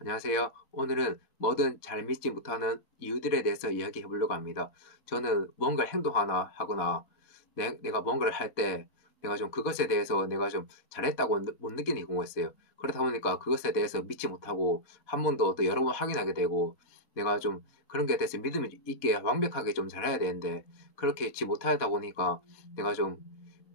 안녕하세요. 오늘은 뭐든 잘 믿지 못하는 이유들에 대해서 이야기해 보려고 합니다. 저는 뭔가를 행동하나 하거나 내가 뭔가를 할 때 내가 좀 그것에 대해서 내가 좀 잘했다고 못 느끼는 경우가 있어요. 그렇다 보니까 그것에 대해서 믿지 못하고 한 번 더 또 여러 번 확인하게 되고 내가 좀 그런 게 대해서 믿음 있게 완벽하게 좀 잘해야 되는데 그렇게 있지 못하다 보니까 내가 좀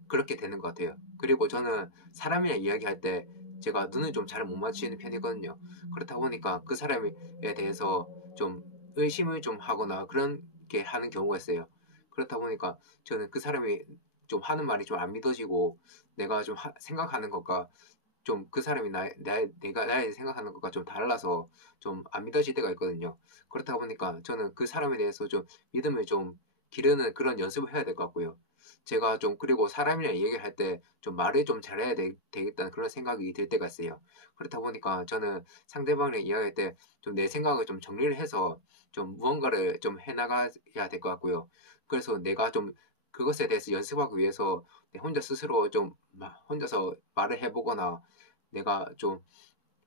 그렇게 되는 것 같아요. 그리고 저는 사람이랑 이야기할 때 제가 눈을 좀 잘 못 맞추는 편이거든요. 그렇다 보니까 그 사람에 대해서 좀 의심을 좀 하거나 그런 게 하는 경우가 있어요. 그렇다 보니까 저는 그 사람이 좀 하는 말이 좀 안 믿어지고 내가 좀 생각하는 것과 좀 그 사람이 내가 나에 생각하는 것과 좀 달라서 좀 안 믿어질 때가 있거든요. 그렇다 보니까 저는 그 사람에 대해서 좀 믿음을 좀 기르는 그런 연습을 해야 될 것 같고요. 제가 좀 그리고 사람이랑 얘기를 할 때 좀 말을 좀 잘해야 되겠다는 그런 생각이 들 때가 있어요. 그렇다 보니까 저는 상대방이랑 이야기할 때 좀 내 생각을 좀 정리를 해서 좀 무언가를 좀 해나가야 될 것 같고요. 그래서 내가 좀 그것에 대해서 연습하기 위해서 내 혼자 스스로 좀 혼자서 말을 해보거나 내가 좀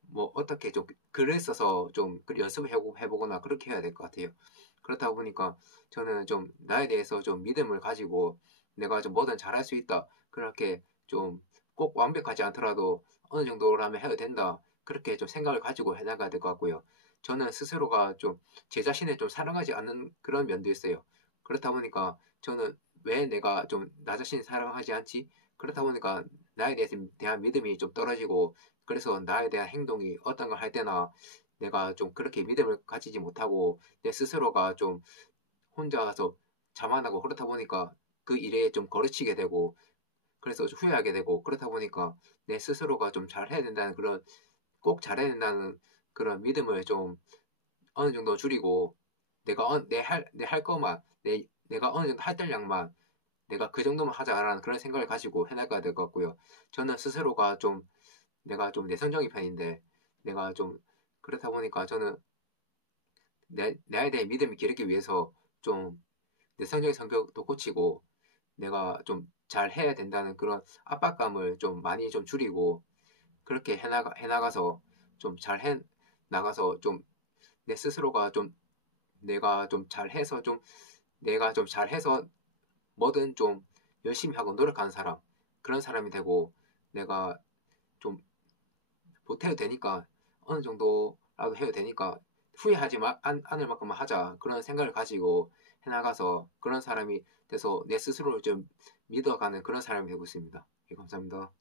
뭐 어떻게 좀 글을 써서 좀 연습을 해보거나 그렇게 해야 될 것 같아요. 그렇다 보니까 저는 좀 나에 대해서 좀 믿음을 가지고 내가 좀 뭐든 잘할 수 있다. 그렇게 좀 꼭 완벽하지 않더라도 어느 정도라면 해도 된다. 그렇게 좀 생각을 가지고 해나가야 될 것 같고요. 저는 스스로가 좀 제 자신을 좀 사랑하지 않는 그런 면도 있어요. 그렇다 보니까 저는 왜 내가 좀 나 자신을 사랑하지 않지? 그렇다 보니까 나에 대한 믿음이 좀 떨어지고 그래서 나에 대한 행동이 어떤 걸 할 때나 내가 좀 그렇게 믿음을 가지지 못하고 내 스스로가 좀 혼자서 자만하고 그렇다 보니까 그 일에 좀 거르치게 되고 그래서 좀 후회하게 되고 그렇다 보니까 내 스스로가 좀 잘해야 된다는 그런 꼭 잘해야 된다는 그런 믿음을 좀 어느 정도 줄이고 내 할 거만 내가 어느 정도 할 때량만 내가 그 정도만 하자라는 그런 생각을 가지고 해나가야 될 것 같고요. 저는 스스로가 좀 내가 좀 내성적인 편인데 내가 좀 그렇다 보니까 저는 나에 대해 믿음을 기르기 위해서 좀 내성적인 성격도 고치고 내가 좀 잘 해야 된다는 그런 압박감을 좀 많이 좀 줄이고 그렇게 해나가서 좀 잘 해 나가서 좀 내 스스로가 좀 내가 좀 잘해서 좀 내가 좀 잘해서 뭐든 좀 열심히 하고 노력하는 사람 그런 사람이 되고 내가 좀 보태도 되니까 어느 정도라도 해도 되니까 않을 만큼만 하자 그런 생각을 가지고 해나가서 그런 사람이 돼서 내 스스로를 좀 믿어가는 그런 사람이 되고 있습니다. 예, 감사합니다.